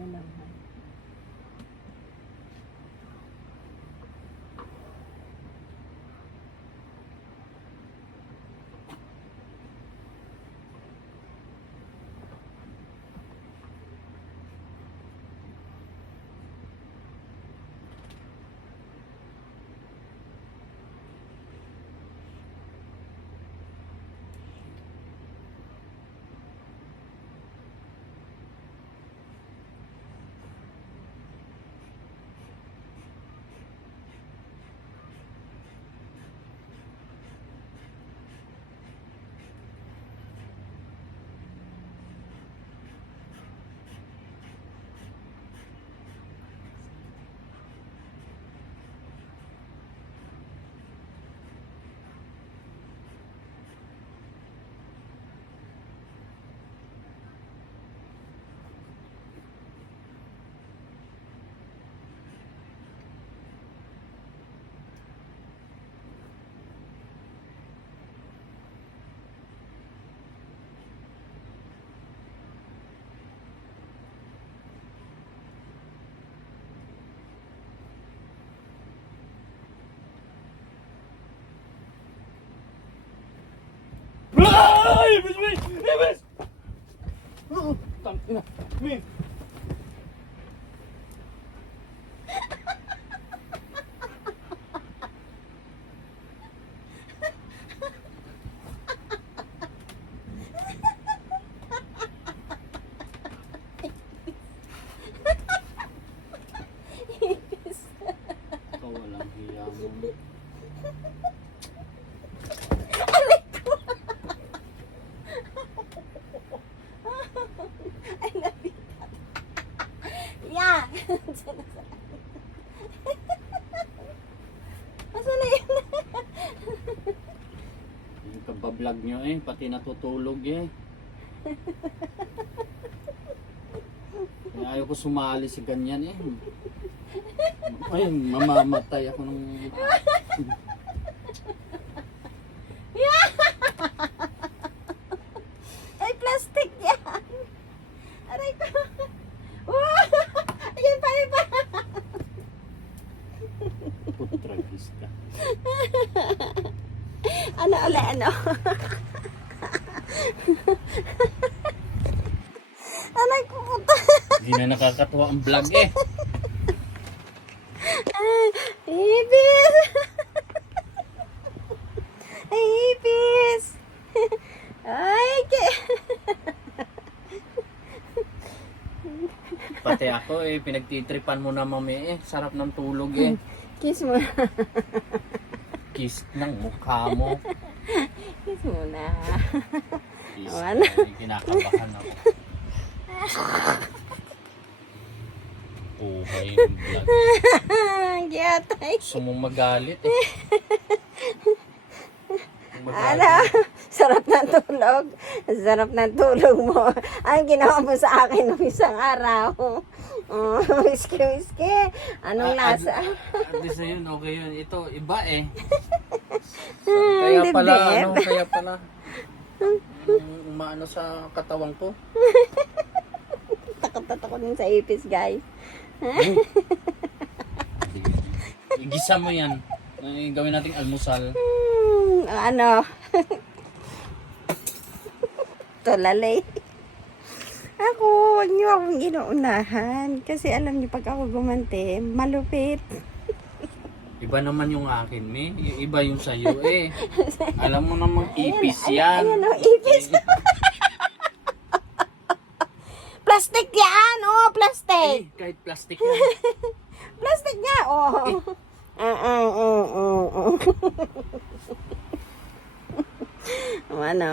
galaw. Ay! Ibis! Ibis! Tangina! Min! Ikaw walang hiya mo. I love you. Yeah. Asa na yun? Yung kabablog nyo eh, pati natutulog eh. Kaya ayaw ko sumali sa ganyan eh. Ay, mamamatay ako ng... Ay, plastic yan. Aray ko. Wow! Ayan pa, ayan pa. Putragis ka. Ano ulit, ano? Aray ko puto. Hindi na nakakatuwa ang vlog eh. Ibis! Ay, ibis! Ay, Pati ako eh, pinagtitripan mo na mami eh. Sarap ng tulog eh. kiss mo. Kiss ng mukha mo. Kiss mo na. Kiss Ano? eh, kinakabahan ako. Buhay yung vlog. Giyatay. Gusto mong magalit eh. Ano? Sarap ng tulog. Sarap ng tulog mo. Ang ginawa mo sa akin ng isang araw. Oh, whiskey. Anong lasa? At least yun, okay yun. Ito, iba eh. Kaya pala, Dibdib. ano, kaya pala. Umaano sa katawang ko. Takot din sa ipis, guys. Igisa mo yan. Gawin nating almusal. Ano? Tulalay. Ako, huwag niyo akong inuunahan. Kasi alam niyo, pag ako gumante, malupit. Iba naman yung akin, me. Iba yung sa'yo eh. Alam mo namang ipis yan. Ayan o, ipis. Plastic yan, oh, plastic. Eh, kahit plastic yan. Plastic nga, oh. Ano?